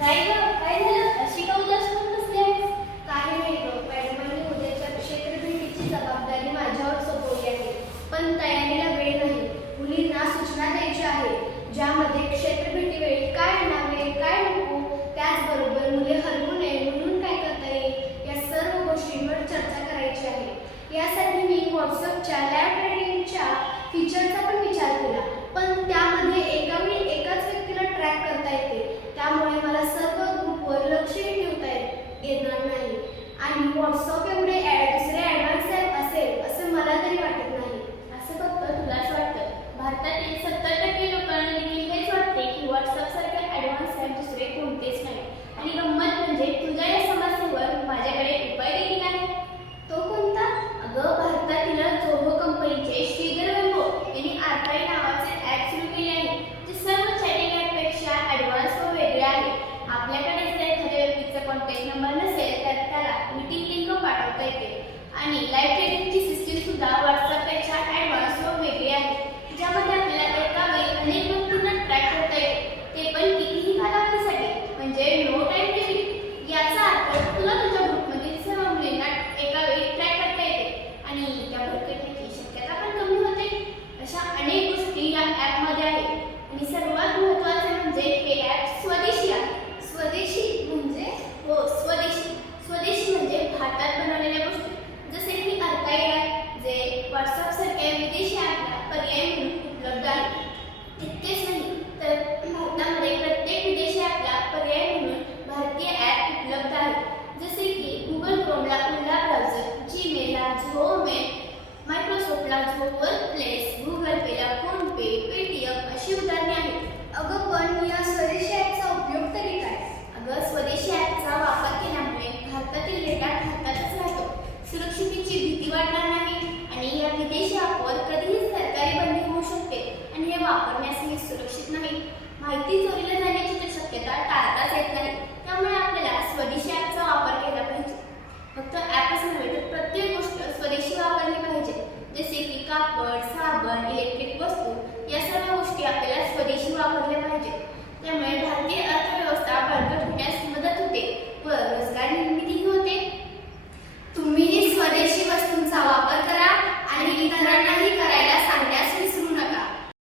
काय ग, काय झालं? अशी का उदास होऊन बसली आहेस? काही नाही ग, मॅडमांनी उद्याच्या क्षेत्रभेटीची जबाबदारी माझ्यावर सोपवली आहे. पण तयारीला वेळ नाही. मुलींना सूचना द्यायच्या आहे, ज्यामध्ये क्षेत्रभेटीवेळी काय आणावे, काय नको, त्याचबरोबर मुले हरवू नये म्हणून काय करता येईल, या सर्व गोष्टींवर चर्चा करायची आहे. यासाठी मी व्हॉट्सअपच्या लॅब ट्रेनिंगच्या फीचरचा पण विचार केला, पण त्यामध्ये एका वेळी एकाच व्यक्तीला ट्रॅक करता येते. त्यामुळे मला सर्व ग्रुपवर लक्षही ठेवता येणार नाही आणि व्हॉट्सअप एवढे दुसरे ॲडव्हान्स ॲप असेल असं मला तरी वाटत नाही. असं फक्त तुलाच वाटतं? भारतातील 70% लोकांना देखील हेच वाटते की व्हॉट्सअप सारखे ॲडव्हान्स ॲप दुसरे कोणतेच नाही. आणि गंमत म्हणजे तुझ्या या समस्येवर माझ्याकडे उपाय देखील आहे. तो कोणता? अगं, भारतातील जोहो कंपनीचे श्रीधर वैभव यांनी आरपाई नावाचे ॲप सुरू केले आहे, जे सर्व चॅटिंग ॲपपेक्षा ॲडव्हान्स व वेगळे आहे. आपल्याकडे जर एखाद्या व्यक्तीचा कॉन्टॅक्ट नंबर नसेल तर त्याला मीटिंग लिंक पाठवता येते. आणि लाईव्ह ट्रेनिंगची सिस्टीम सुद्धा व्हॉट्सअपपेक्षा ॲडव्हान्स व वेगळी आहे, ज्यामध्ये आपल्याला एका वेळी अनेक व्यक्तींना ट्रॅक करता येते, ते पण कितीही कालावधीसाठी, म्हणजे नो टाईम लिमिट. याचा अर्थ तुला तुझ्या ग्रुपमधील सर्व मुलींना एका वेळी ट्रॅक करता येते आणि त्या भरकटण्याची शक्यता पण कमी होते. अशा अनेक गोष्टी या ॲपमध्ये आहेत. आणि सर्वात महत्त्वाचे म्हणजे हे ॲप स्वदेशी आहे. स्वदेशी म्हणजे? हो, स्वदेशी. स्वदेशी म्हणजे भारतात बनवलेल्या गोष्टी, जसे की अर्काई ॲप, जे व्हॉट्सअप सारख्या विदेशी ॲपला पर्याय म्हणून उपलब्ध आहे. इतकेच नाही तर भारतामध्ये प्रत्येक विदेशी ॲपला पर्याय म्हणून भारतीय ॲप उपलब्ध आहे, जसे की गुगल क्रोमला उल्ला ब्राउझर, जीमेलला झोहो मेल, मायक्रोसॉफ्टला झोहो वर्कप्लेस, गुगल पेला फोनपे, पेटीएम अशी उदाहरणे आहेत. अगं, पण या स्वदेशी ॲपचा उपयोग तरी काय? अगं, स्वदेशी ॲपचा वापर केल्यामुळे भारतातील डेटा भारतातच राहतो, सुरक्षिततेची भीती वाढणार नाही आणि या विदेशी ॲपवर कधीही सरकारी बंदी होऊ शकते आणि हे वापरण्यासही सुरक्षित नाही. माहिती चोरीला जाण्याची तर शक्यता टाळताच येत नाही. त्यामुळे आपल्याला स्वदेशी ॲपचा वापर केला पाहिजे. फक्त ॲपच नव्हे तर प्रत्येक गोष्ट स्वदेशी वापरली पाहिजे, जसे की कापड, साबण, इलेक्ट्रिक वस्तू या सर्व गोष्टी आपल्याला स्वदेशी वापरल्या पाहिजेत. त्यामुळे